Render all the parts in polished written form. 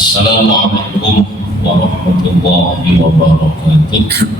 Assalamualaikum warahmatullahi wabarakatuh.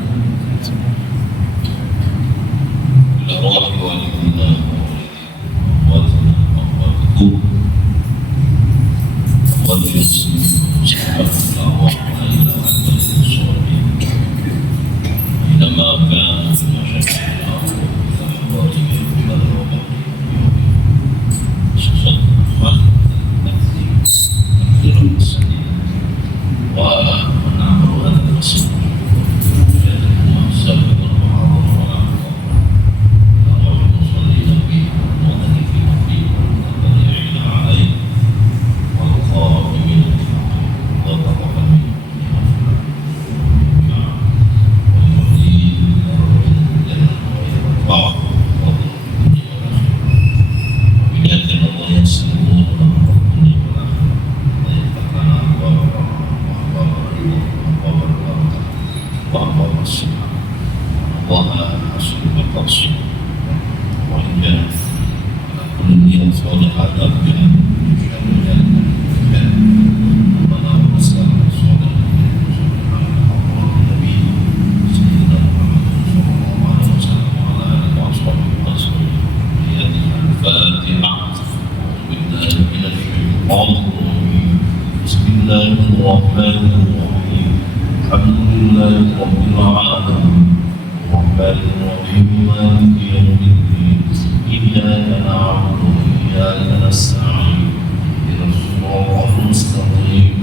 Bismillahirrahmanirrahim. Alhamdulillahirabbil alamin. Arrahmanirrahim. Maliki yaumiddin. Iyyaka na'budu wa iyyaka nasta'in. Ihdinas siratal mustaqim.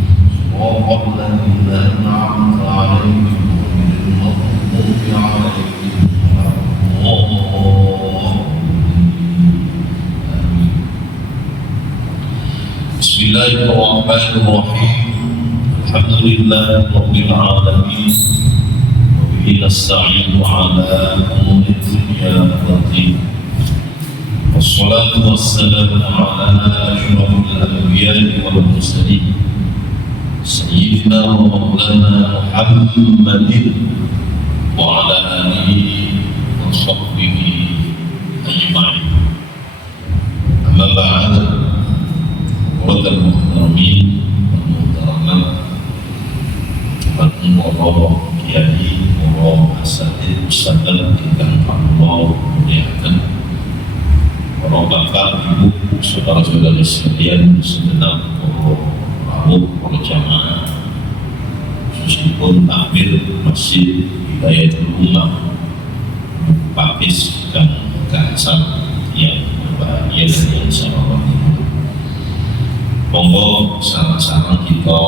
Siratal ladzina an'amta 'alaihim ghairil maghdubi 'alaihim waladdallin. Bismillahirrahmanirrahim. Alhamdulillahirabbil alamin. Wa bihi nasta'inu 'ala umuri dunya waddin. Wassalatu wassalamu 'ala asyrafil anbiya'i wal mursalin. Sayyidina wa maulana Muhammadin wa 'ala alihi wa sahbihi ajma'in. Amma ba'du. Qadar muhtaramin muhtaramat, para kiai, para asatidz ustadzah ingkang Allah muliakan, para bapak, ibu, saudara-saudari sekalian, segenap para rawuh, para jamaah, khususipun takmir Masjid Hidayatul Ummah Papis dan Gansal yang berbahagia dan yang sangat monggo sama-sama kita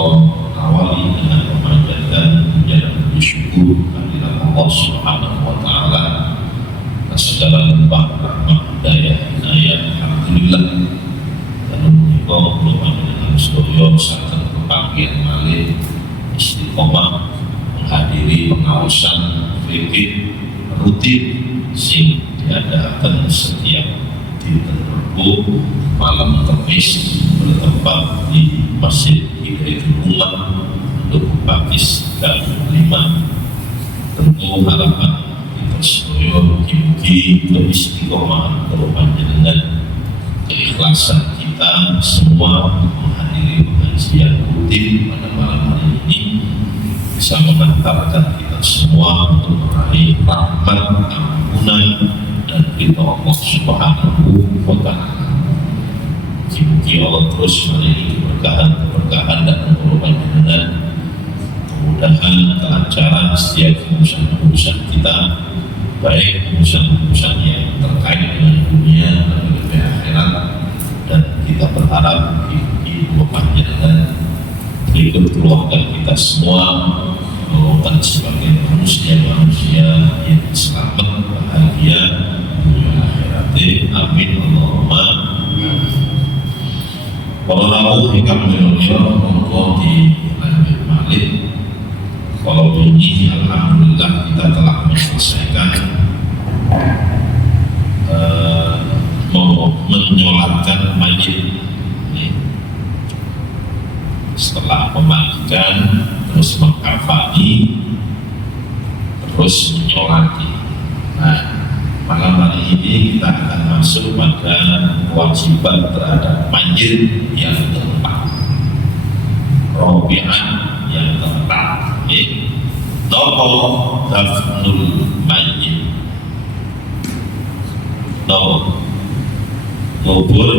awali dengan memanjatkan puja dan bersyukur kehadirat Allah Subhanahu wa taala atas segala limpah rahmat hidayah inayah. Alhamdulillah. Dan menika kula panjenengan sedaya saged kepagian malih istiqomah menghadiri pengawasan fikih rutin sing diadakan setiap dinten Rebo malam Kamis bertempat di Masjid Hidayatul Ummah Dukuh Pakis dan 5. Tentu harapan kita sedaya mugi-mugi keistiqomahan kula panjenengan, keikhlasan kita semua menghadiri pengajian rutin pada malam hari ini bisa mengantarkan kita semua untuk meraih rahmat, ampunan dan ridha Allah Subhanahu wa taala. Mugi Allah terus memberi keberkahan dan kemudahan panjenengan, kemudahan, kelancaran setiap urusan-urusan kita, baik urusan-urusan yang terkait dengan dunia dan juga akhirat. Dan kita berharap ibu panjenengan ikut keluarga kita semua merupakan sebagai manusia yang selamat, bahagia dunia akhirat. Amin Allahumma. Kalau rawuh ingkang mulia monggo dilanjut malih. Kalau ini alhamdulillah kita telah menyelesaikan menyolatkan mayit. Setelah memandikan, terus mengkafani, terus menyolati. Nah, malam hari ini kita akan masuk pada kewajiban terhadap mayit yang keempat. Robi'an yang keempat, nopo dafnul mayyit, nopo ngubur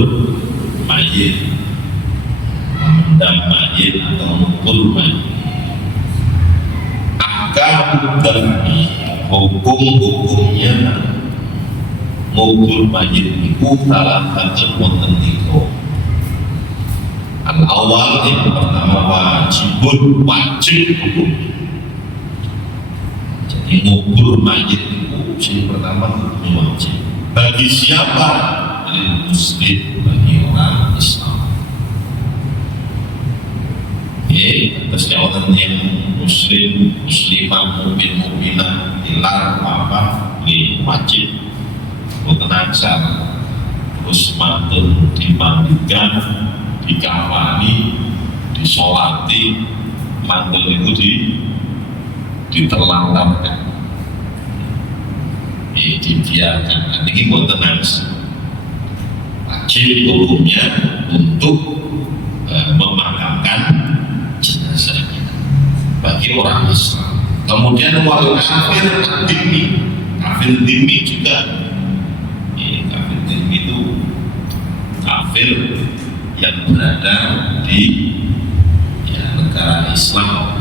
mayit, memendam mayit atau ngubur mayit. Ahkam dafni, hukum-hukumnya ngubur mayit itu salah satu wonten tiga. Al-awal yang pertama wajib hukum. Jadi ngubur mayit itu yang pertama hukumnya wajib. Bagi siapa? Bagi muslim, bagi orang Islam. Atasnya orang yang muslim, muslimah, mukmin, mukminah, dilarang apa? Ini wajib. Tenang terus mantul dimandikan, dikawani, disolati, mantul itu diterlantarkan, dibiarkan. Ini buat tenang. Wajib hukumnya untuk memakamkan jenazahnya bagi orang Islam. Kemudian wal kafir dimi, kafir dimi juga. Kafir dimi itu kafir yang berada di negara Islam,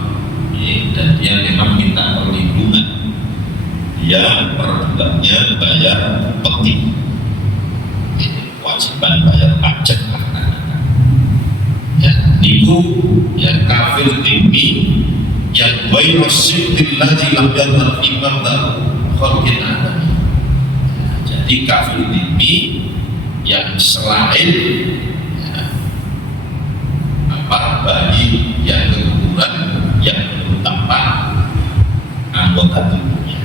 dan dia memang minta perlindungan. Dia per bulannya bayar peti, kewajiban bayar pajak. Itu yang kafir dimi yang ghairu sidqil ladzi lam yadhhar fi mabda' khalqin adam. Jadi kafir dimi yang selain bagi yang keguguran yang bertambah anggota tubuhnya.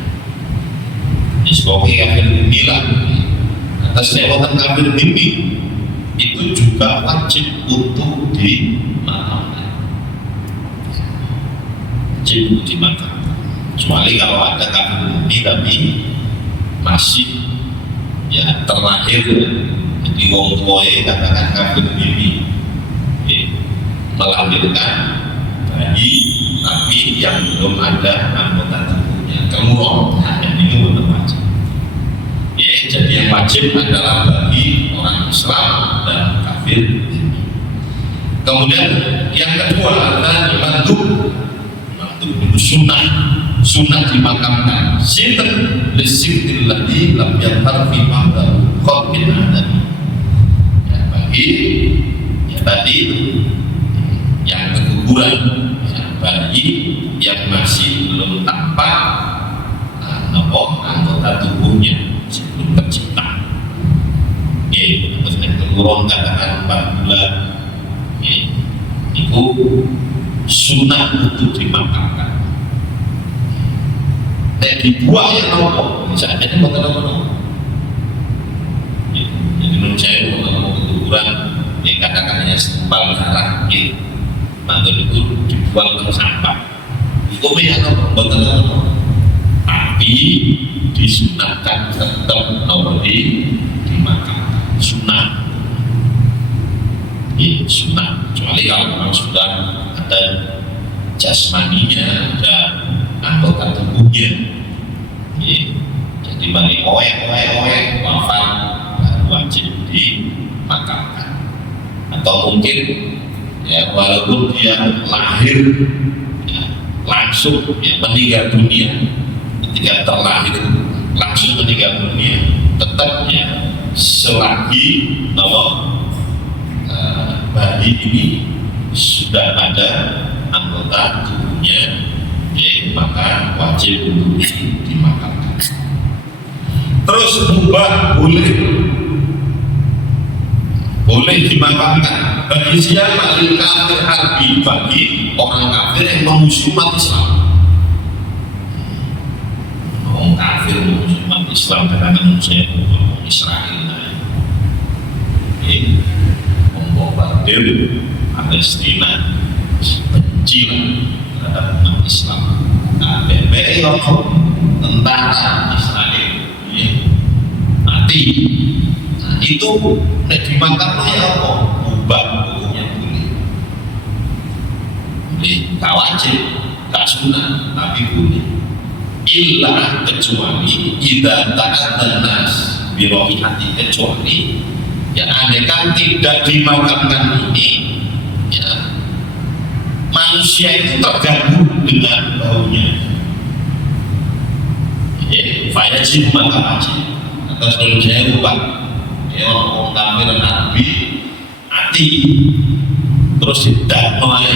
Disebutkan kafir dimi lah. Atasnya orang kafir dimi itu juga wajib untuk dimakamkan, wajib untuk dimakamkan. Kecuali kalau ada kafir dimi tapi masih terlahir, jadi wong tuae katakan kafir dimi melahirkan bayi tapi yang belum ada anggota tubuhnya, kemudian yang ini belum wajib. Jadi yang wajib adalah bagi orang Islam dan kafir. Kemudian yang kedua adalah mandub itu sunnah dimakamkan. Sinten lisikil ladzi lam yadhhar fi mabda' khalqin adam. Bagi tadi yang keguguran, bayi yang masih belum tampak anggota tubuhnya sebelum tercipta. Terus yang keguguran katakan 4 bulan, itu sunnah untuk dimakamkan. Dibuat yang nopo, misalnya ini betul-betul. Jadi menurut saya kalau keguguran yang katakan hanya sempal darah, mantul itu dibuang ke sampah. Itu memang betul-betul. Tapi disunahkan tetap dimakamkan. Sunnah. Sunnah. Kecuali kalau memang sudah ada jasmaninya, ada anggota tubuhnya. Jadi bagi oek wafat baru wajib dimakamkan. Atau mungkin walaupun dia lahir langsung meninggal dunia, ketika terlahir langsung meninggal dunia, tetap selagi bayi ini sudah ada anggota tubuhnya, maka wajib untuk dimakamkan. Terus mubah boleh dimakamkan bagi siapa? Kafir harbi, bagi orang kafir yang memusuhi umat Islam. Orang kafir memusuhi umat Islam karena saya orang Israel, membombardir Palestina, benci terhadap umat Islam. BBI tentara Israel mati. Itu dimakamkan ya apa? Ubah hukumnya boleh. gak wajib, gak sunat, tapi boleh. Illa kecuali idza ta'addan nas bi roihati, kecuali ya andaikan tidak dimakamkan ini ya manusia itu terganggu dengan baunya. Wajib maka wajib. Atas dulu saya lupa. Ya orang kafir nabi mati terus tidak mulai.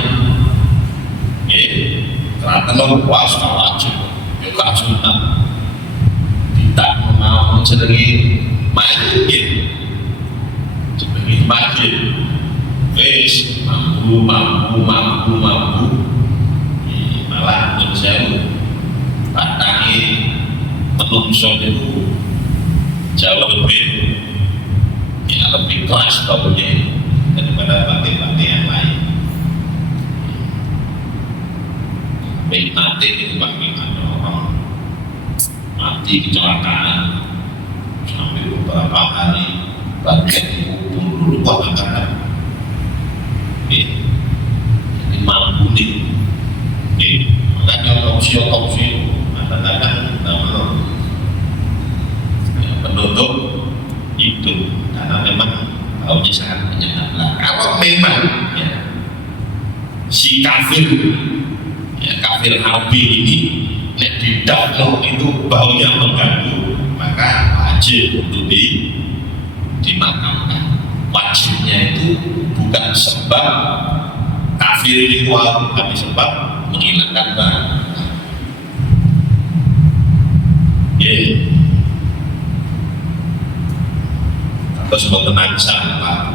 Karena lo puas wajib. Ya gak sunat. Tidak mau jenenge majid. Jenenge majid. Wes mampu. Malah pun saya patangi menungso itu jauh lebih ya lebih keras baunya daripada batik-batik yang lain. Baik mati itu bagaimana orang mati kecelakaan sampai beberapa hari bagian dikubur dulu kok agak jadi mampu nih makanya otopsi kadang-kadang penutup itu karena memang baunya sangat menyengat. Kalau memang ya, si kafir kafir harbi ini didakno itu baunya mengganggu, maka wajib untuk dimakamkan. Wajibnya itu bukan sebab kafir ini kuat, tapi sebab menghilangkan bau. Terus bertenang sampah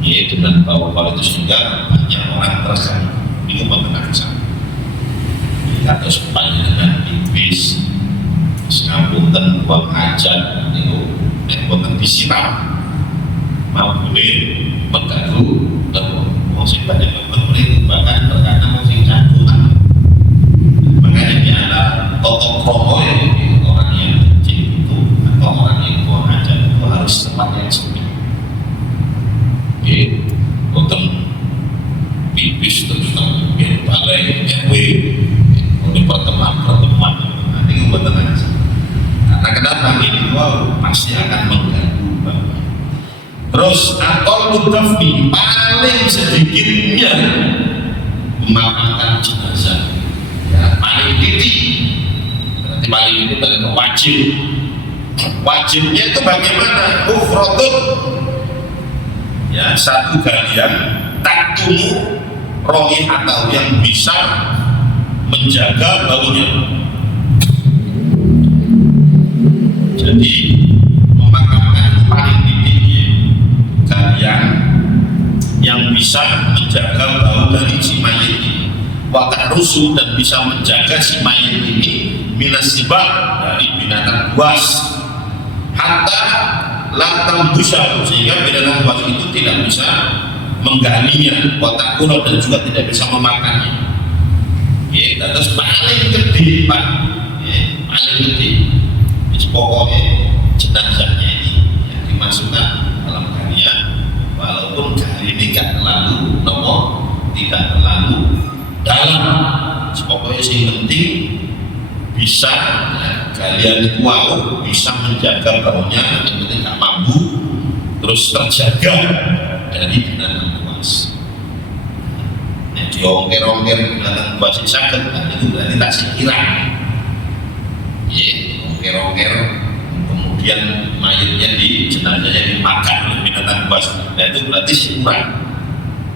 dengan bau-bau itu sehingga banyak orang terganggu. Itu bertenang sampah atau sepanjang dengan tipis sengapunten buang hajat itu buatan disiram boleh mengganggu musik banyak itu bahkan terkadang musik cantukan. Makanya di antara totok kromo orang yang kecil itu atau orang yang buang hajat itu harus tempat yang sepi. Buatan pipis terus biar balai RW di pertemuan nanti buatan aja. Karena kenapa ini pasti akan mengganggu. Terus atol mudafni paling sedikitnya memakamkan jenazah ya, paling titik berarti paling ini paling wajibnya itu bagaimana? Ufrodut ya satu galian tak tunggu rohi atau yang bisa menjaga baunya. Jadi memakamkan paling titiknya kalian yang bisa menjaga bau dari si mayit ini, watak rusuh dan bisa menjaga si mayit ini minas sibak dari binatang buas, hatta lantang busa sehingga binatang buas itu tidak bisa menggalinya, watak kuno dan juga tidak bisa memakannya. Ya, terus paling gede pak, paling gede. Pokoknya jenazahnya ini yang dimasukkan dalam galian, walaupun gali ini tidak terlalu dalam. Pokoknya sih penting bisa galian itu bisa menjaga baunya, yang penting tidak mampu, terus terjaga dari binatang buas. Diongker-ongker binatang buas ini sakit, itu berarti tak sekirang. Ongker-ongker kemudian mayatnya di jenazahnya dimakan oleh binatang buas, nah itu berarti kurang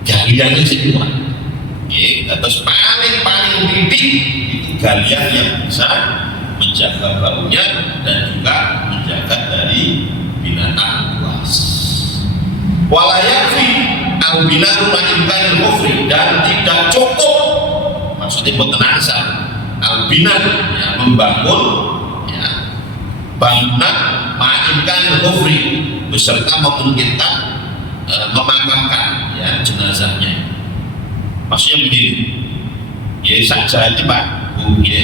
galiannya kurang. Terus paling titik itu galian yang bisa menjaga baunya dan juga menjaga dari binatang buas. Walayafi al-binatu ma'imkanil mufri, dan tidak cukup maksudnya bertenangsa al-binat ya, membangun bangunan ma'imkanil mufri beserta memungkinkan memakamkan ya jenazahnya. Maksudnya begini ya saja aja pak ya,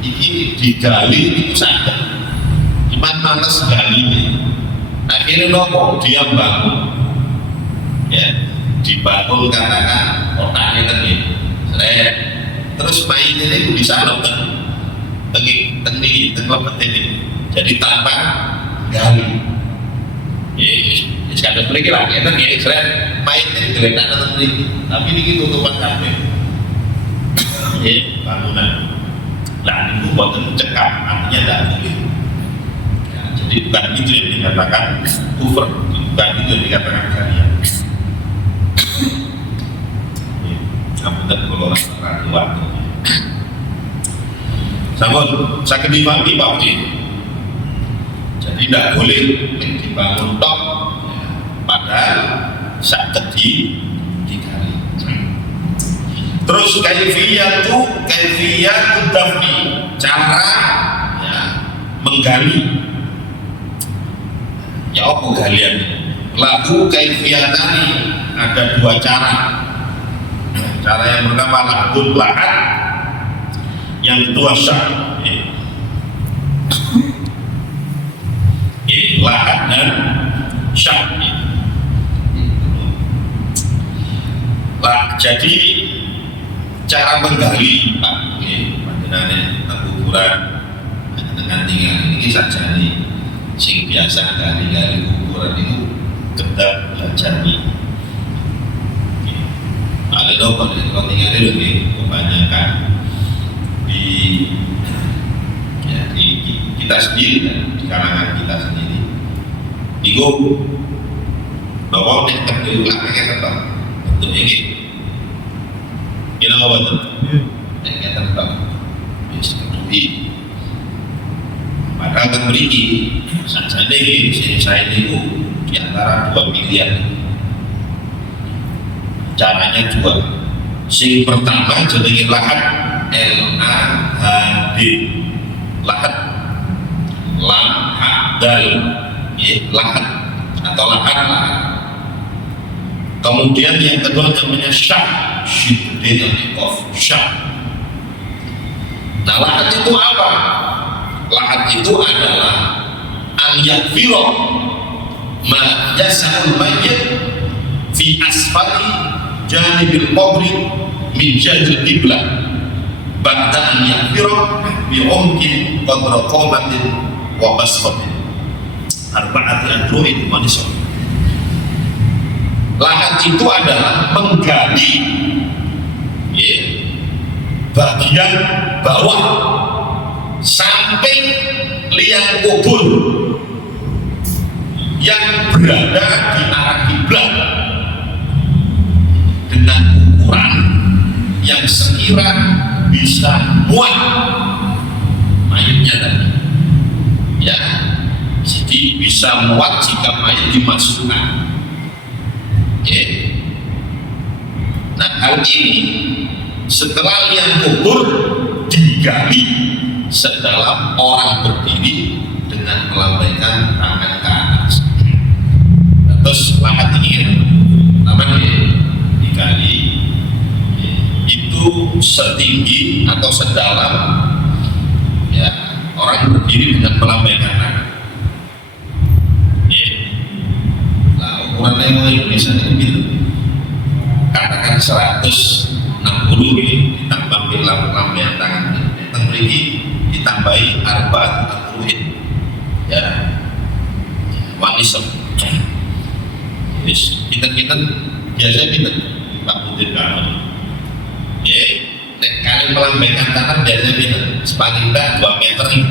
ini digali itu saja cuma males gali ini akhirnya nopo dia bangun ya, dibangun katakan otaknya kan ya terus main ini bisa nonton teknik ini. Jadi tanpa gali. Ya sekadar beri lah, ya kan ya, seret main ini geletak nonton ini, tapi ini tutupan kafe. Ya bangunan. Lah itu buatan cekap, artinya tidak boleh. Ya, jadi bukan itu yang dikatakan kufur, bukan itu yang dikatakan kalian. Kamu tak kalau ragu waktu. Sampun, saya dipahami Pak Uji. Jadi tidak boleh dibangun tok, padahal sakit dikali. Terus kaifiyatu dafni, cara ya, menggali. Ya apa galian? Lahu kaifiyatani, ada dua cara. Cara yang pertama lahul lahat, yang kedua syah. Lahat dan syah. Jadi cara menggali Pak, panjenengan tentang kuburan dengan tinggal ini saja nih, sing biasa gali kuburan itu kedap belajar nih. Ada dong kalau tinggalnya lebih kebanyakan di kita sendiri dan di kalangan kita sendiri. Itu bahwa nek terdiulang tetap bentuk ini. Kita mau betul. Nek tetap bisa kedui. Padahal kan beri saja deh saya itu di antara dua pilihan. Caranya dua. Sing pertama jenenge lahat, LAHD, lahat, lahadal, lahat atau lahat. Kemudian yang kedua namanya syah, syidudin al-iqaf, syah. Nah lahat itu apa? Lahat itu adalah an-yakfiro ma yasa'ul mayyit fi asfali janibil qabri min jadil qiblah ba'da an yakfira bi umkin qadra qamatin wa basqatin arba'ati adru'in wa nisab. Lahat itu adalah menggali bagian bawah sampai liang kubur yang berada di arah kiblat dengan ukuran yang sekira bisa muat mayatnya tadi, ya, jadi bisa muat jika mayat dimasukkan. Nah hal ini setelah liang kubur digali sedalam orang berdiri dengan melambaikan tangan ke atas. Terus lahat ini namanya digali itu setinggi atau sedalam ya orang berdiri dengan melambaikan tangan. Nah ukuran yang Indonesia ini katakan 160 ini ditambah lambaian tangan yang memiliki ditambahi arba'at adru'in ya wanisab. Kita biasanya kita Pak Mudir Kamal kali melambaikan tangan biasanya kita sepaling 2 meter ini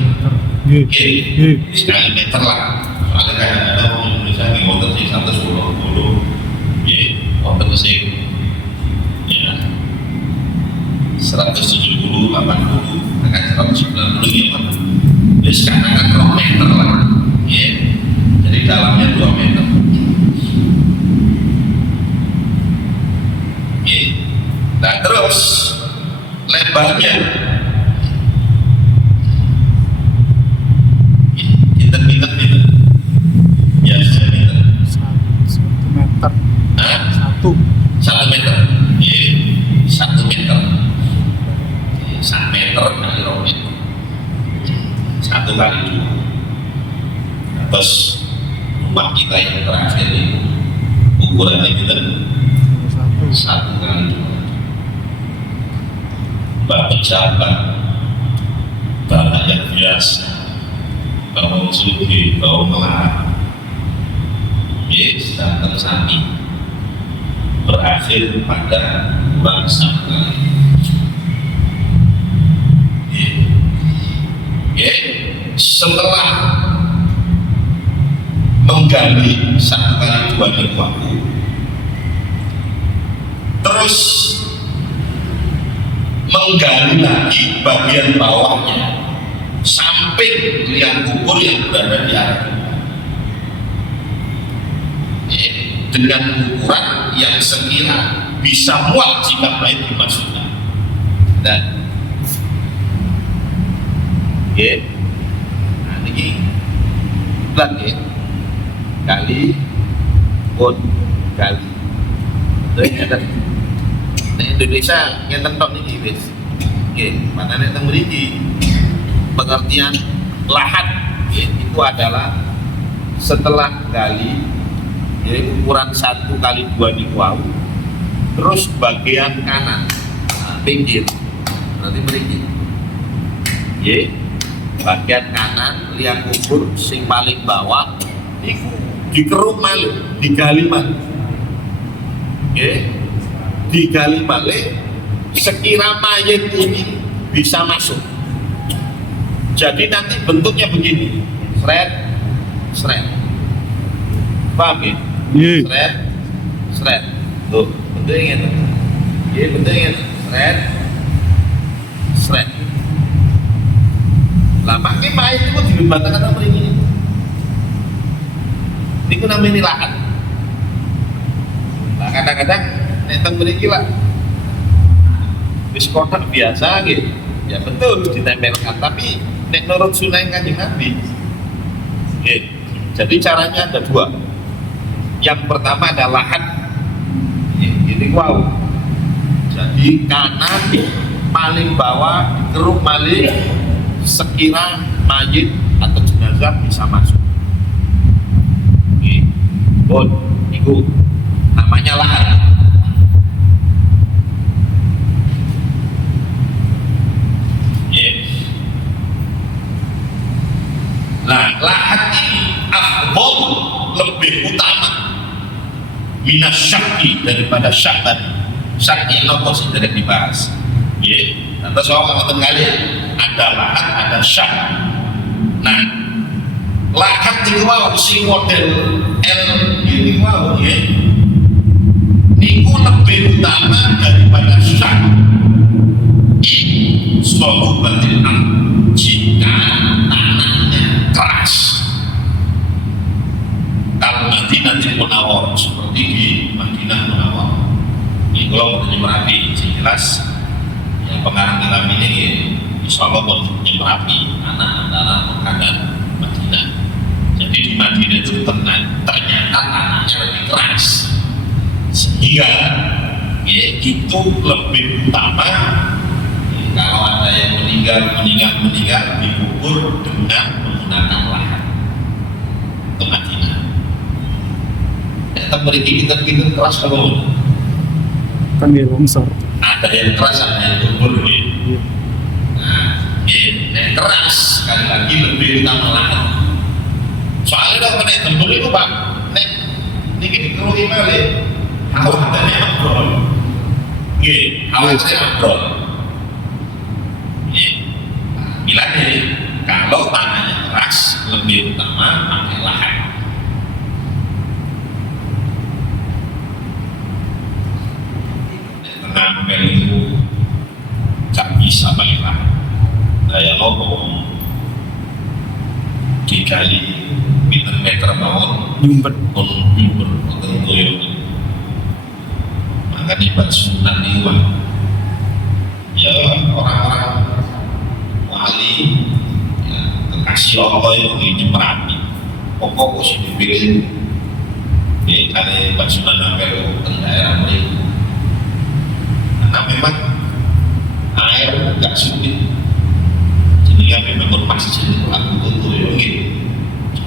sekali meter lah, soalnya kadang-kadang orang Indonesia di motor sih 110 motor sih ya 170, 80 akan 190 ya sekarang kan 2 meter lah ya, jadi dalamnya 2 meter. Nah terus lebarnya kita meter ya 1 meter. 1 meter. 1 meter. 1 meter kali 2 meter. 1 kali 2. Terus rumah kita yang terakhir ini ukurannya kita 1 kali 2. Mbak pejabat, Mbak rakyat biasa, Mbak Sugi, Mbak Melarang, datang sami berakhir pada kurang satu kali. Setelah menggali satu kali dua minggu waktu, terus menggali lagi bagian bawahnya sampai liang kubur yang berada di arah dengan ukuran yang sekira bisa muat jika baik dimasukkan. Dan nah ini bulan kali pun kali di Indonesia yang tentok ini wis mana nek teng mriki pengertian lahat itu adalah setelah gali ukuran 1 kali 2 di wow, terus bagian kanan pinggir nanti mriki bagian kanan liang kubur sing paling bawah itu dikeruk malih, digali malih digali malih sekira mayat ini bisa masuk. Jadi nanti bentuknya begini, seret paham ya? Seret tuh bentuknya bentuknya seret lah makanya mayat itu dilembatakan sama ini itu namanya lahat. Nah kadang-kadang nentang beri lah wis kotak biasa gitu ya betul ditempelkan, tapi nek nurut sunai Kanjeng Nabi jadi caranya ada dua. Yang pertama adalah lahat ini wow, jadi kanan paling bawah dikeruk malih sekira mayit atau jenazah bisa masuk. Itu namanya lahat. Nah, lahat ini afdal, lebih utama minas syakki, daripada syak tadi. Syak yang nopo sih tidak dibahas. Nanti soal ngomong kalian ada lahat, ada syak. Nah, lahat itu wow, si model L ini wow niku lebih utama daripada syak. Suatu batil jika tanahnya keras. Kalau Madinatul Munawwarah seperti di Madinah Munawwarah, ini kalau kita merapi jelas yang pengarang dalam ini insya Allah bentuknya merapi anak antara Mekah dan Madinah. Jadi di Madinah itu ternyata tanahnya lebih keras sehingga itu lebih utama kalau ada yang meninggal dikubur dengan menggunakan lahat ke Madinah. Kita memiliki kita keras kalau kan dia longsor. Ada yang keras, ada yang kubur Nah, yang keras sekali lagi lebih utama lahat. Soalnya kalau kena tempur itu Pak, nek niki dikerui malih, awakane ambrol. Awakane ambrol. Bilangnya kalau tanahnya keras lebih utama pakai lahat. Tenang itu tak bisa pakai lahat. Daya lobo digali meter bawah nyumber maka dibuat sunnah niwa ya orang-orang wali ya, kekasih Allah itu ini merapi pokok sih dipilih karena buat sunnah nampel ke daerah mereka karena memang air gak sulit jadi memang berpasti aku tuh gitu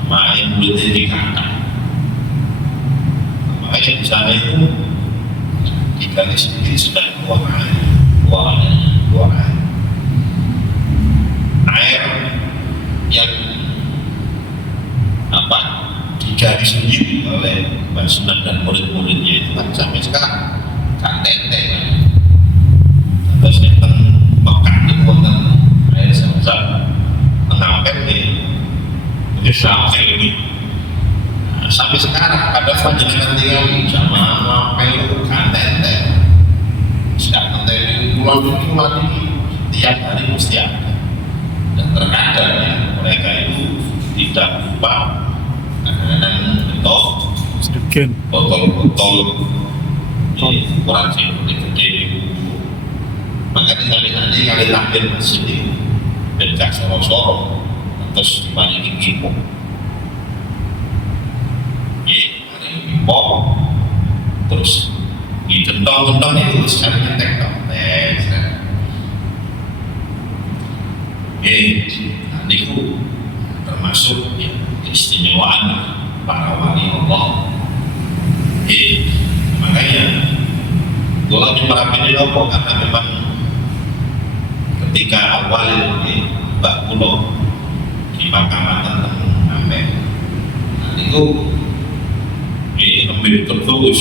main mulutnya dikata makanya di sana itu digali sendiri sudah buang air Sunan dan murid-muridnya itu kan sampai sekarang kan tete kan. Terus yang Mekah itu wonten air Zam-Zam mengampet ini sampai ini. Nah, sampai sekarang ada panjenengan tinggal di sama ngapel kan tete. Sekarang tete pulang ini tiap hari mesti ada. Dan terkadang ya mereka itu tidak lupa kadang-kadang betul sedikit botol-botol di ukuran gede makanya kali tampil masjid itu dan gak soro-soro terus diparingi kipo kipo terus ditentang-tentang itu sekarang nyetek nah itu termasuk ya, keistimewaan para wali Allah. Makanya kalau nyeperapi ini apa karena memang ketika awal Mbak Pulau di Pakamatan sampai nah itu lebih terus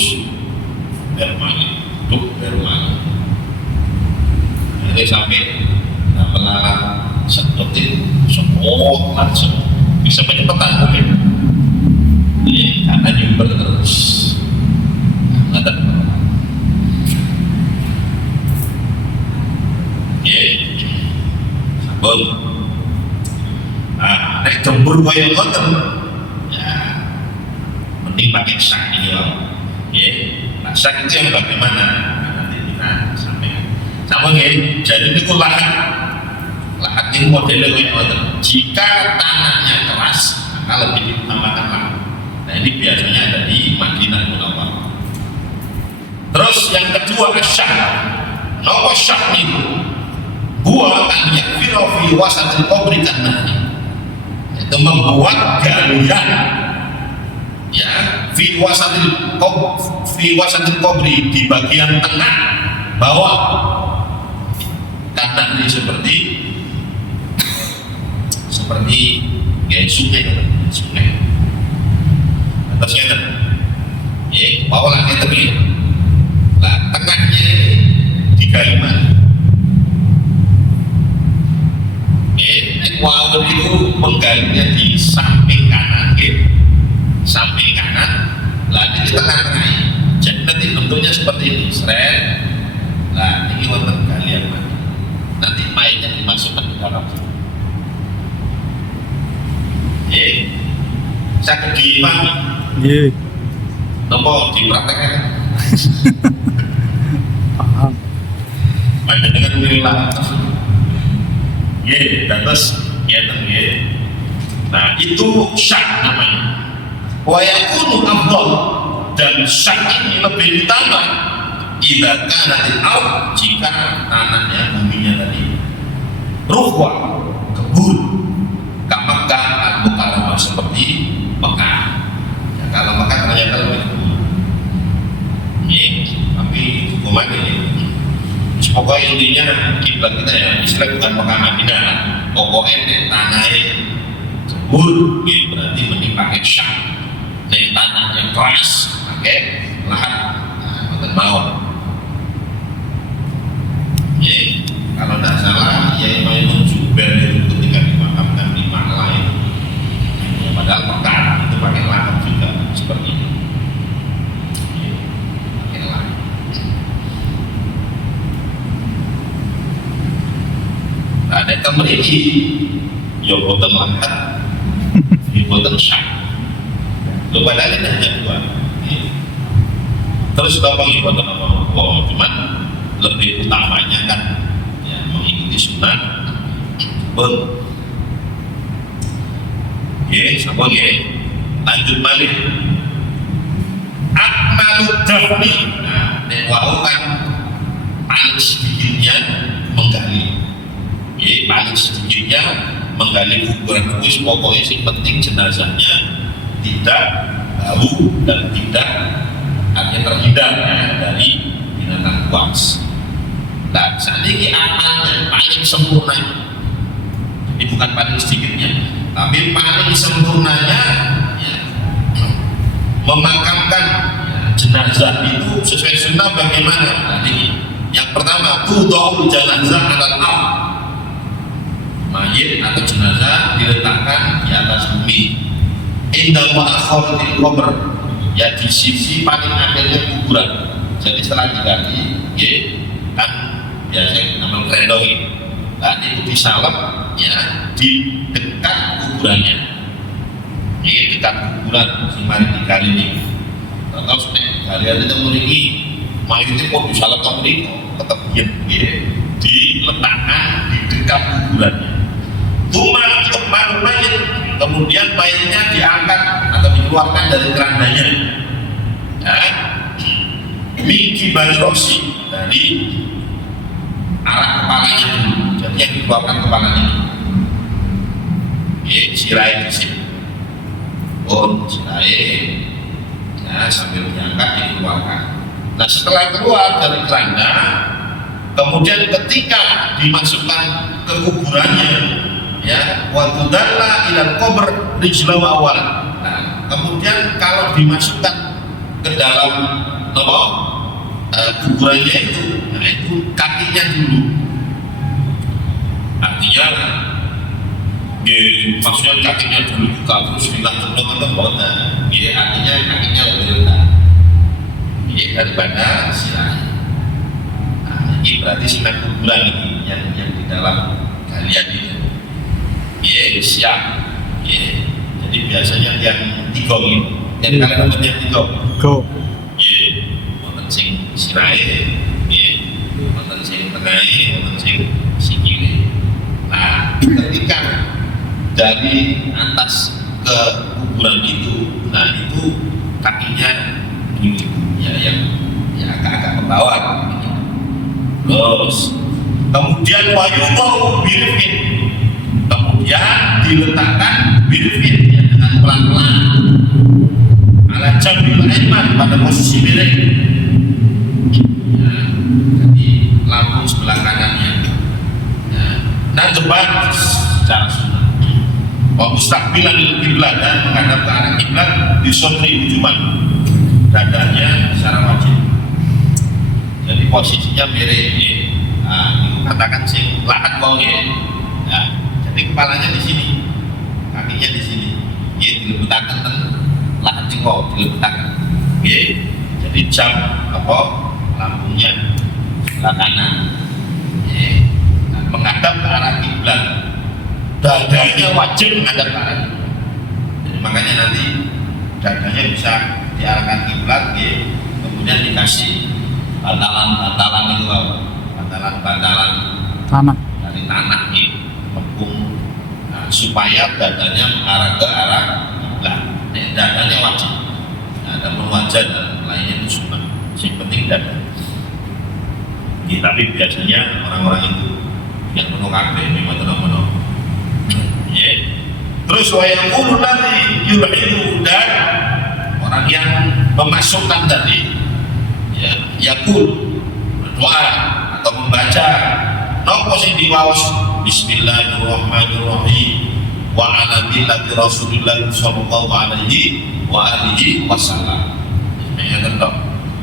dermanya jadi sampai melalang seperti semua langsung bisa penyepetan mungkin karena nyumber terus nggak sabun nek jembur kaya ngoten ya mending pakai sak ini nah sak itu yang bagaimana nanti kita sampaikan sama jadi itu lahan ini modelnya kaya ngoten jika tanahnya keras maka lebih ditambahkan lahan. Nah ini biasanya ada di Madinah Munawwarah. Terus yang kedua asyak. Nopo syak itu buah an yakfiro fi wasatil qabri kannahi. Itu membuat galian ya fi wasatil qabri di bagian tengah bawah. Karena ini seperti kayak sungai. Atasnya itu bawah langit itu nah tengahnya digali mana wawon itu menggalinya di samping kanan lalu di tengah-tengah jadi nanti bentuknya seperti ini seret nah ini wonten galian mana nanti mainnya dimasukkan ke dalam saya kedipahami nopo dipraktekkan paham ada dengan wilayah terus nah itu syak namanya wa yakunu afdal dan syak ini lebih ditambah idza kanatil ard jika tanahnya buminya tadi ruhwa kebun Mekah al-Mukarramah seperti Mekah ya, kalau Mekah ternyata lebih kebun tapi hukuman ini semoga intinya kiblat kita ya Islam bukan Mekah Madinah pokoknya tanahnya subur berarti mending pakai syak tanahnya keras pakai lahan bukan bawah kalau tidak salah ya Imam Zubair itu ketika dimakamkan di Maklah itu padahal Mekah itu pakai lahan juga seperti ini pakai lahan ada kemeriki ya boten lahan ya boten syak lu padahal ini hanya dua terus bapak ibu boten apa cuman lebih utamanya kan ya, mengikuti sunnah pun sama lanjut balik akmalu dafni nah wau kan paling sedikitnya menggali paling sedikitnya menggali kuburan kuis pokoknya sih penting jenazahnya tidak bau dan tidak hanya terhindar dari binatang buas. Nah, saat ini amalnya paling sempurna. Ini bukan paling sedikitnya, tapi paling sempurnanya ya, memakamkan jenazah itu sesuai sunnah bagaimana? Nah, ini yang pertama, tudha'ul jenazah alal ardh, mayit atau jenazah diletakkan di atas bumi, inda ma'akhiratil qabr, ya di sisi paling akhirnya kuburan. Jadi setelah diganti, ya kan biasanya namanya rendongi, nah itu disalep ya di dekat kuburannya, ini dekat kuburan si mari digali ini. Kalau sebenarnya kalian itu memiliki mayitnya kok disalep ke mereka, tetap ya diletakkan di dekat kuburannya. Tuma untuk mayit, kemudian mayitnya diangkat atau dikeluarkan dari kerandanya, ya, miki balirosi, dari arah kepalanya dulu, jadi yang dikeluarkan kepalanya, sirai di sini, sirai, ya, sambil diangkat dikeluarkan. Nah setelah keluar dari keranda, kemudian ketika dimasukkan ke kuburannya, ya, waktu dalla ilal qabr rijlahu awal. Nah, kemudian kalau dimasukkan ke dalam kuburannya itu, nah itu kakinya dulu. Artinya, maksudnya kakinya dulu buka terus dilanjutkan ke bawah. Artinya kakinya lebih rendah, daripada sirai. Nah, ini berarti sinar kuburan ini yang di dalam galian itu. Siap. Jadi biasanya yang tiga ini, yang kalian dapat yang tiga. Go. Wonten sing sirai, wonten sing tengahe, wonten sing sikile. Nah, ketika dari atas ke kuburan itu, nah itu kakinya dulu, yang agak-agak ke bawah. Terus kemudian wayudahu birifin, kemudian diletakkan birifin, ya, dengan pelan-pelan ala jambil aiman, pada posisi miring, ya, jadi lambung sebelah kanannya, ya, dan depan secara sunnah, wa mustaqbilan lil qiblah, dan menghadap ke arah kiblat, disodri ujuman, dadanya secara wajib. Jadi posisinya miring, ya. Nah, itu katakan sing lahat kau, ya. Jadi kepalanya di sini, kakinya di sini, ya, diletakkan lahat kau, diletakkan, ya. Jadi jam lambungnya sebelah kanan, ya. Nah, menghadap ke arah kiblat, dadanya wajib menghadap ke arah kiblat. Jadi makanya nanti dadanya bisa diarahkan kiblat, ya. Kemudian dikasih bantalan itu, bantalan Tanah. dari tanah, ya, mengepung, nah, supaya dadanya mengarah ke arah kiblat. Dadanya wajib, nah, ada wajah dan lainnya itu sunnah. Yang penting dada. Ya, tapi biasanya orang-orang itu yang penuh kabeh memang tenang-tenang. Ya. Terus wayaqulu nanti yuridu, dan orang yang memasukkan tadi, ya, yaqul, berdoa atau membaca nopo sing diwaos bismillahirrahmanirrahim wa ala millati Rasulillah sallallahu alaihi wa alihi wasallam. Ya, tentu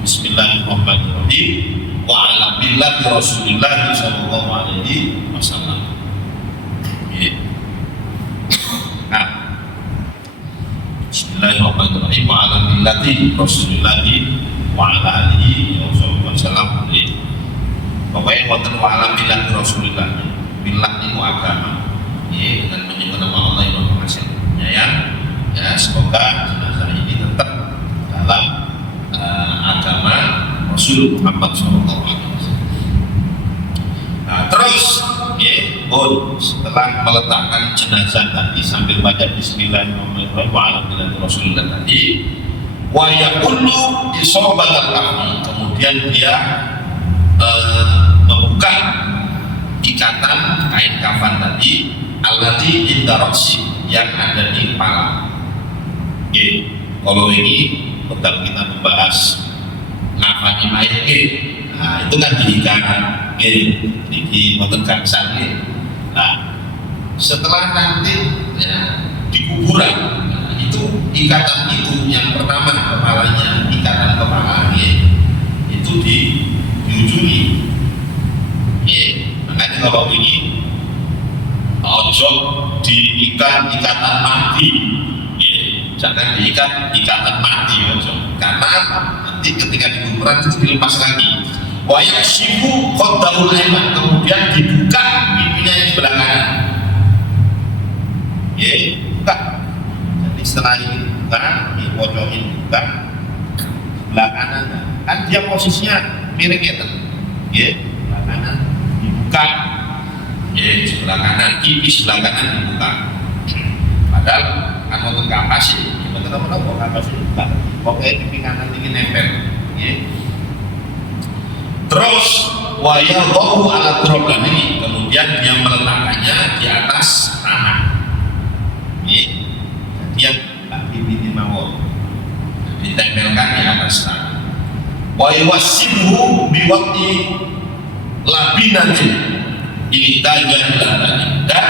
bismillahirrahmanirrahim wa ala millati Rasulillah sallallahu alaihi wasallam. Nah, bismillahirrahmanirrahim wa ala millati Rasulillah wa ala alihi wasallam. Pokoknya wonten wa ala millati Rasulillah, millah itu agama, ya, dengan menyebut nama Allah yang Maha Esa, ya, semoga jenazah ini tetap dalam agama Rasul Muhammad SAW. Nah, terus, ya, setelah meletakkan jenazah tadi sambil baca bismillahirrahmanirrahim wa ala millati Rasulillah tadi, wa yaqulu isobatal kafni, kemudian dia membuka ikatan kain kafan tadi, allati inda ra'si, yang ada di kepala. Oke, kalau ini tetap kita membahas nafani mayat, nah itu kan diikat, di wonten gangsal. Nah, setelah nanti, ya, di kuburan, nah, itu itu ikatan itu yang pertama kepalanya, ikatan kepala ya, itu diujungi ya. Makanya kalau ini ojo diikat ikatan mati ya. Jangan diikat ikatan mati ojo, karena nanti ketika di kuburan itu dilepas lagi. Wayak sifu khodaul aiman, kemudian dibuka pipinya yang sebelah kanan ya, buka. Jadi setelah ini buka, di pojokin buka sebelah kanan, kan dia posisinya miring ya, sebelah kanan dibuka ya, sebelah kanan, pipi sebelah kanan dibuka. Padahal kan untuk kapas sih, betul-betul kok kapas sih buka. Oke, pipi kanan ini nempel ya. Terus wayadhahu ala turab ini, kemudian dia meletakkannya di atas tanah. Dia pipi mawon ditempelkan di atas tanah. Wa yuwassibuhu biwaqti labinatin ini tajan dan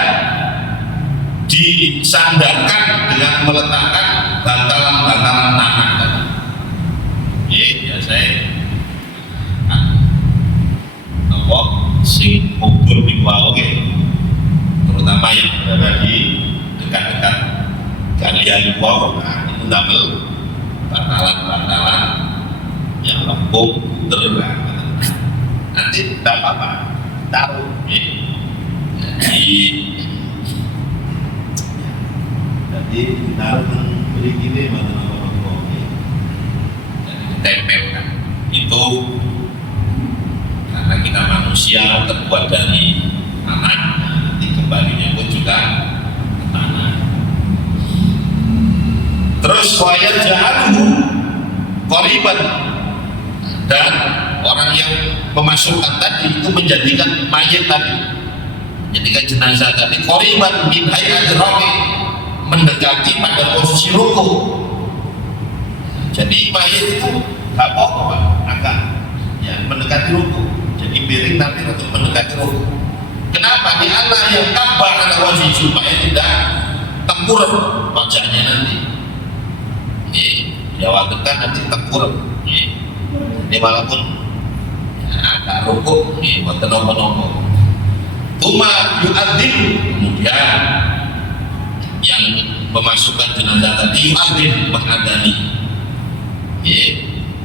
disandarkan dengan meletakkan bantalan-bantalan tanah. Biasanya sing kubur di bawah, terutama yang berada di dekat-dekat galian bawah, nah itu double bantalan-bantalan yang lempung puter, nanti tidak apa-apa taruh jadi taruh beri gini mana jadi ditempelkan itu. Karena kita manusia terbuat dari tanah, nanti kembalinya pun juga ke tanah. Terus wayat jahaluhu qoriban, dan orang yang memasukkan tadi itu menjadikan mayat tadi, menjadikan jenazah tadi qoriban min hayatir raqi, mendekati pada posisi ruku. Jadi mayat itu tak apa-apa, agak ya mendekati ruku. Jadi miring nanti untuk mendekati ruku. Kenapa? Di Allah yang kabar ala wajib, supaya tidak tengkurap wajahnya nanti. Jawa dekat nanti tengkurap. Jadi walaupun agak ruku, buat nopo-nopo. Tuma yu'adzim, kemudian yang memasukkan jenazah tadi yu'adzim, mengadani.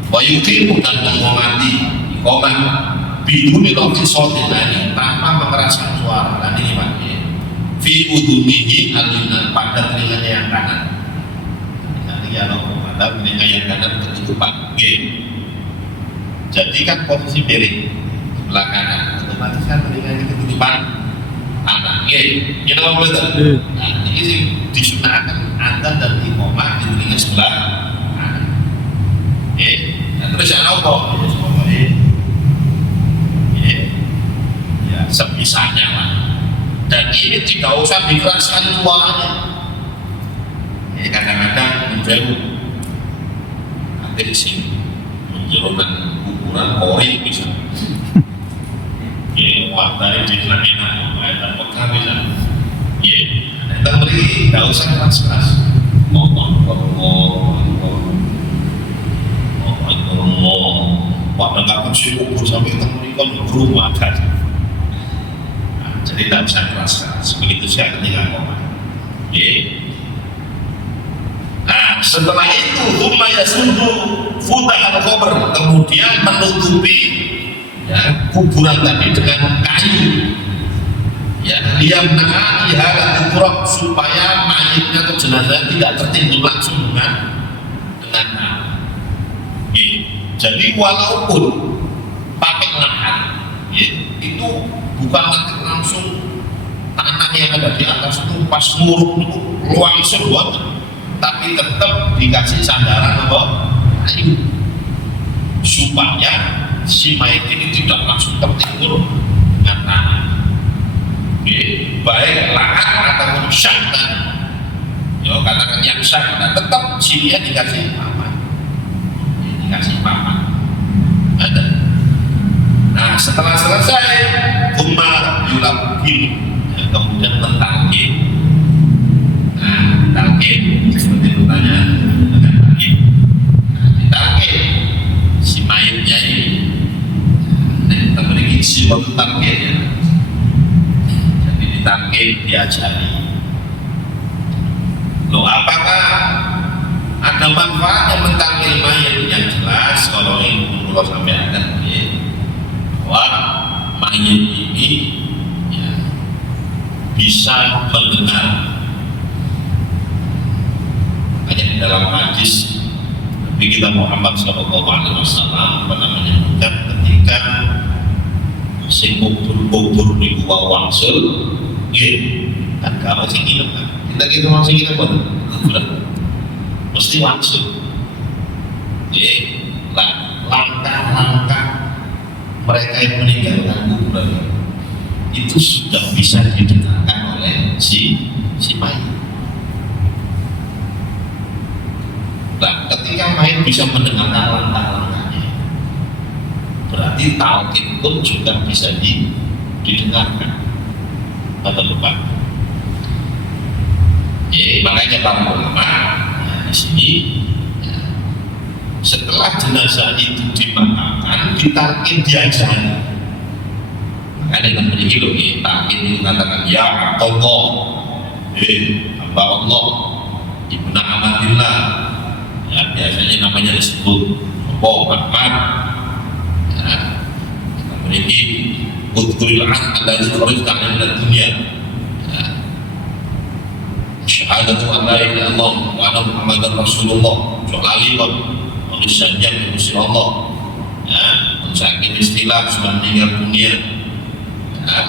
Wa yuqimu, dan menghormati iqamah biduni raf'i sautin, ini tanpa mengeraskan suara. Dan ini maknya fi udunihi al-yumna, pada telinganya yang kanan. Jadi kalau pada telinga yang kanan ketutupan jadi kan posisi miring sebelah kanan, otomatis kan telinganya ketutupan kanan. Kita mau betul. Nah, ini sih disunahkan adzan dan iqamah di telinga sebelah kanan. Terus yang apa? Ya sebisanya lah. Dan ini tidak usah dikeraskan suaranya. Kadang-kadang menjauh. Nanti di sini menjerukan kuburan ori bisa. Wah dari di sana dan Mekah bisa. Kita beri tidak usah keras-keras. Waktu nggak kursi kubur sampai ketemu kan berumah kan. Jadi tidak bisa keras-keras. Begitu saya ketika koma. Nah setelah itu Umaya sundu futah al-qabr, kemudian menutupi ya, kuburan tadi dengan kayu. Ya, dia menahan ihalat turab, supaya mayatnya atau jenazah tidak tertimbun langsung dengan tanah. Jadi walaupun pakai lahan, itu bukan nanti langsung tanah yang ada di atas itu pas muruk itu langsung buat, tapi tetap dikasih sandaran apa kayu supaya si mayat ini tidak langsung tertimbun dengan tanah. Baik lahan ataupun syak tadi, katakan yang syak, tetap dia dikasih papan, dikasih papan. Ada. Nah setelah selesai, kumar yulabim, kemudian mentalkin. Nah mentalkin seperti itu katanya dengan bangkit. Ditangkit si mayatnya ini. Kita memiliki si waktu tangkitnya. Jadi ditangkit, diajari. Loh, apakah ada manfaatnya mentangkil mayat? Yang jelas kalau ini kalau sampai akan bahwa mayat ini ya, bisa mendengar. Hanya di dalam hadis Nabi kita Muhammad SAW pernah menyebutkan ketika sing kubur di gua wangsul, kan kalau sing hidup kan kita masih hidup kan, mesti wangsul. Langkah-langkah mereka yang meninggalkan kuburan itu sudah bisa didengarkan oleh si mayat. Nah, ketika mayat bisa mendengarkan langkah-langkahnya, berarti talqin pun juga bisa didengarkan atau lupa. Makanya para ulama di sini setelah jenazah itu dimakamkan, ditalqin diajari. Makanya yang memiliki loh, talqin itu katakan ya Allah, hamba Allah, ibnu amatillah. Ya, biasanya namanya disebut Muhammad. Ya, kita memiliki Udhuril Ahad alladzi kharajta min dunia. Syahadatu an la ilaha illallah wa anna Muhammadar Rasulullah. Soalipun tulisannya Gusti Allah. Ya, mencakup istilah sudah meninggal dunia. Ya,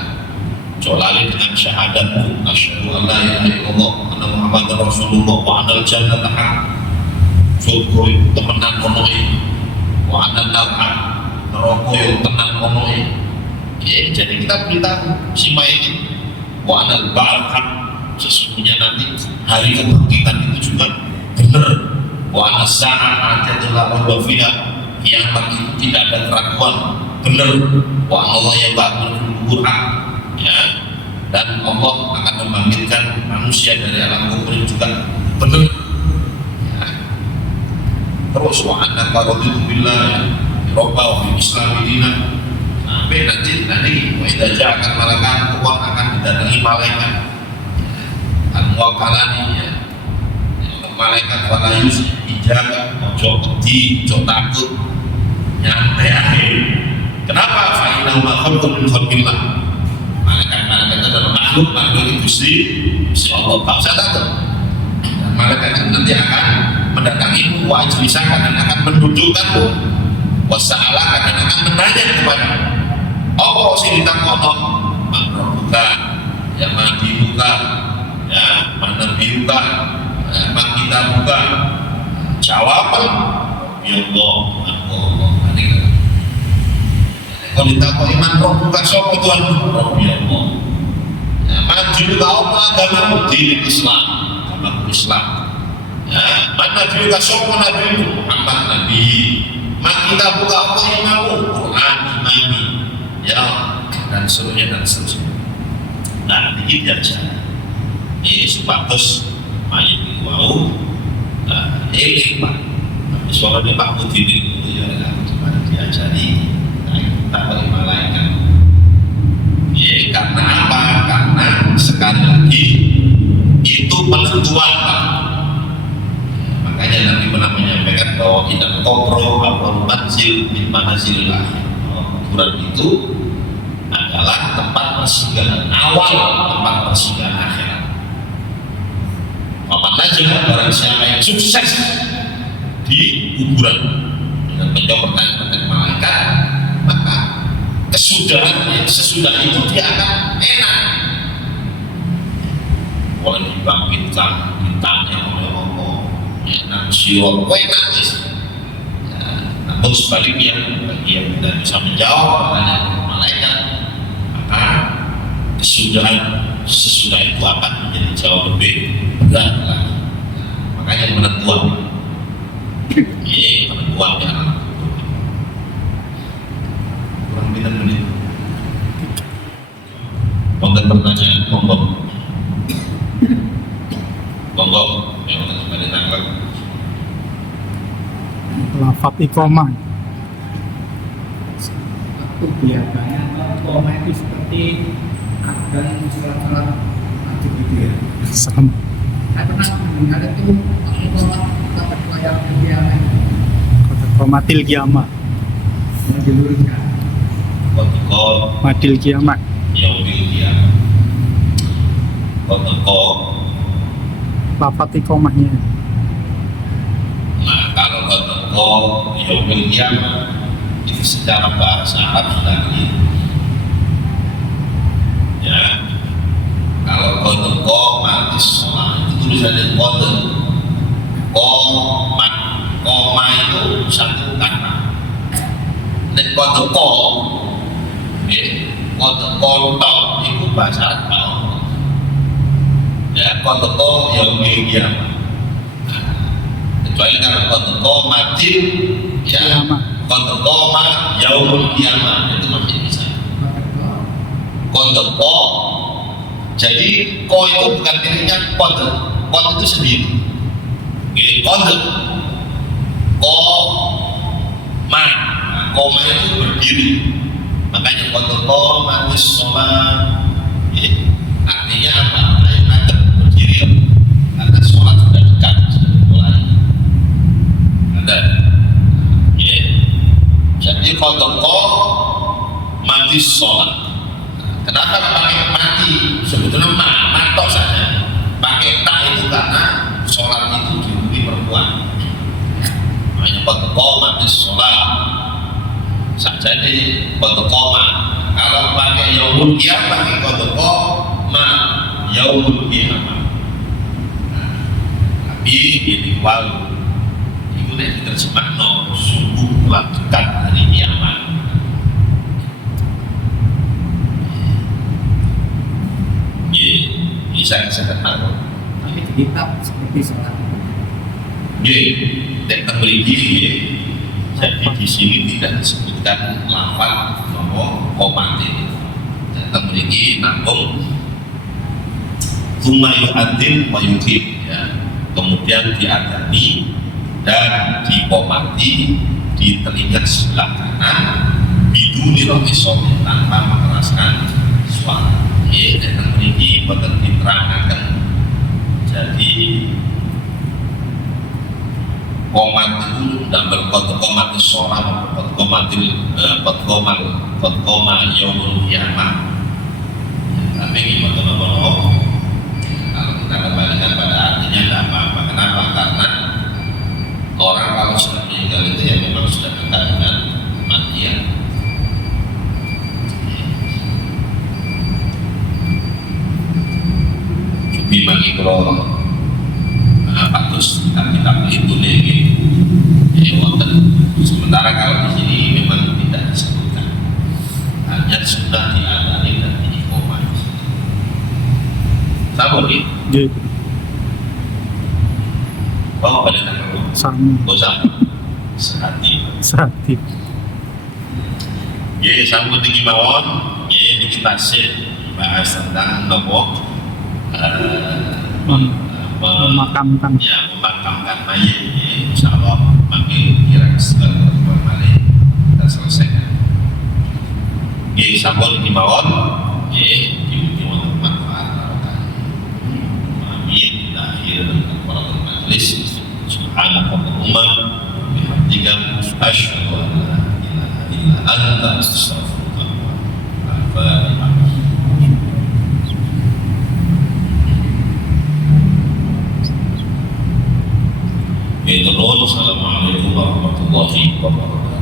soalnya dengan syahadatku asyhadu an la ilaha illallah wa anna Muhammadar Rasulullah wa anal jannata haq. Surga itu temenan onoi, wa anal nar neraka itu tenan onoi. Ya, jadi kita beritahu si mayat itu wa anal ba'd, sesungguhnya nanti hari kebangkitan itu juga benar. Wa anas sa'ah adalah wafiyah, kiamat itu tidak ada keraguan, benar. Wa Allah yang ba'dul kubur, ya, dan Allah akan membangkitkan manusia dari alam kubur juga benar. Ya. Terus wa anna raditu billah rabba wa bil islam dina, sampai nanti wa idza ja'aka malakan, Allah akan didatangi malaikat al-muwakkalani, ya, malaikat walayus ijabat, ojo wedi, ojo takut, nyantai akhir. Kenapa? Fa'inau makhlukun min khalqillah. Malaikat itu adalah makhluk itu Gusti Allah. Tak usah takut. Dan malaikat itu nanti akan mendatangimu, wa ajlisakan, dan akan mendudukkanmu, wa sa'alakan, dan akan menanya kepada apa sih ditakono, makrobuka, ya madibuka, ya mana biuka, emang kita buka jawaban ya Allah, Allah. Kalau ditakut iman roh buka sopo Tuhan, roh ya Allah. Maju kau agama di Islam, agama Islam. Ya, mana juga sopo Nabi Muhammad Nabi. Mak kita buka apa imamu, Quran imami, ya, dan seterusnya dan seterusnya. Nah, ini aja. Ini sebatas mayat itu mau eling Pak, tapi soalnya Pak Mudin itu ya cuma diajari, nah kita beri malaikat. Ya karena apa? Karena sekali lagi itu penentuan Pak. Ya, makanya Nabi pernah menyampaikan bahwa tidak kopro atau manzil di manazilillah. Kuburan itu adalah tempat persinggahan awal, tempat persinggahan akhirat. Apa saja barang siapa yang sukses di kuburan dengan menjawab pertanyaan malaikat, maka kesudahannya sesudah itu dia akan enak. Boleh dibangkitkan, ditanya oleh Allah, enak siwak, enak sih. Namun sebaliknya bagi yang tidak bisa menjawab pertanyaan malaikat, maka kesudahan sesudah itu akan menjadi jauh lebih berat lagi. Makanya penentuan penentuan yang kurang kita menit. Monggo pertanyaan, monggo yang kembali tanggal lafat iqamah. Waktu biasanya koma itu seperti adan surat-surat wajib gitu ya. Sama. Saya pernah mendengar itu koma dapat kayak kiamat Kata komatil kiamat. yang diluruskan. Kotoko Madil kiamat. yaumil qiyamah. Kotoko. Lafat iqamahnya. Nah, kalau kotoko yaumil qiyamah itu secara bahasa Arab sudah clear. Ya, kalau kotoko mati sholat itu tulisannya kote. Koma itu satu kata. Dan kotoko, kotoko itu bahasa Arab. Ya, kotoko yaumil qiyamah. Kecuali kalau kotoko mati, ya, Kiamat. kotoko yaumul qiyamah itu masih bisa. Kotoko, jadi ko itu bukan dirinya kote, kote itu sendiri. Kote, koma itu berdiri. Makanya kotoko matis sholat, artinya apa? Artinya berdiri. Karena sholat sudah dekat, sudah mulai. Ada, jadi kotoko mati sholat. Kenapa pakai mati? Sebetulnya matok saja. Pakai tak itu karena sholat itu dihukumi perempuan. Makanya kotoko mati sholat. Saja di kotoko kalau pakai yaumul qiyamah pakai kotoko yaumul qiyamah. Tapi ini wal itu nek diterjemahno sungguh telah dekat hari kiamat. Bisa sederhana. Tapi di kitab seperti sholat. Nek tembriki jadi di sini tidak disebutkan lafaz bahwa komatil. Dan tembriki nanggung Tsumma yu'adzin wa yuqim, ya. Kemudian diadani dan dikomati di telinga sebelah kanan biduni roti sobi tanpa mengeraskan suara. Dan memiliki boten diterangkan. Jadi komat itu dalam komat suara, komat yaumul qiyamah. Tapi gimana kalau kita kembalikan pada artinya tidak apa-apa. Kenapa? Karena orang kalau sudah meninggal itu ya memang sudah dekat dengan kematian. Jadi bagi kalau kasus kita itu nih, sementara kalau di sini memang tidak disebutkan, hanya sudah diadani dan diikomah. Sama nih. Nggih. Bawa pada tanggal Sami. sama sehati. Sehati. Ya, sambut tinggi mawon. Ya, kita bahas tentang nopo Memakamkan. ya, memakamkan mayat. Ya, insya Allah makin kira setelah balik kita selesaikan. Ya, sambut tinggi mawon. Ya, diuji untuk manfaat. Amin. Akhir para majelis. Subhanallahumma bihamdika asyhadu an la ilaha illa anta astaghfiruka wa atubu ilaik. Assalamualaikum warahmatullahi wabarakatuh.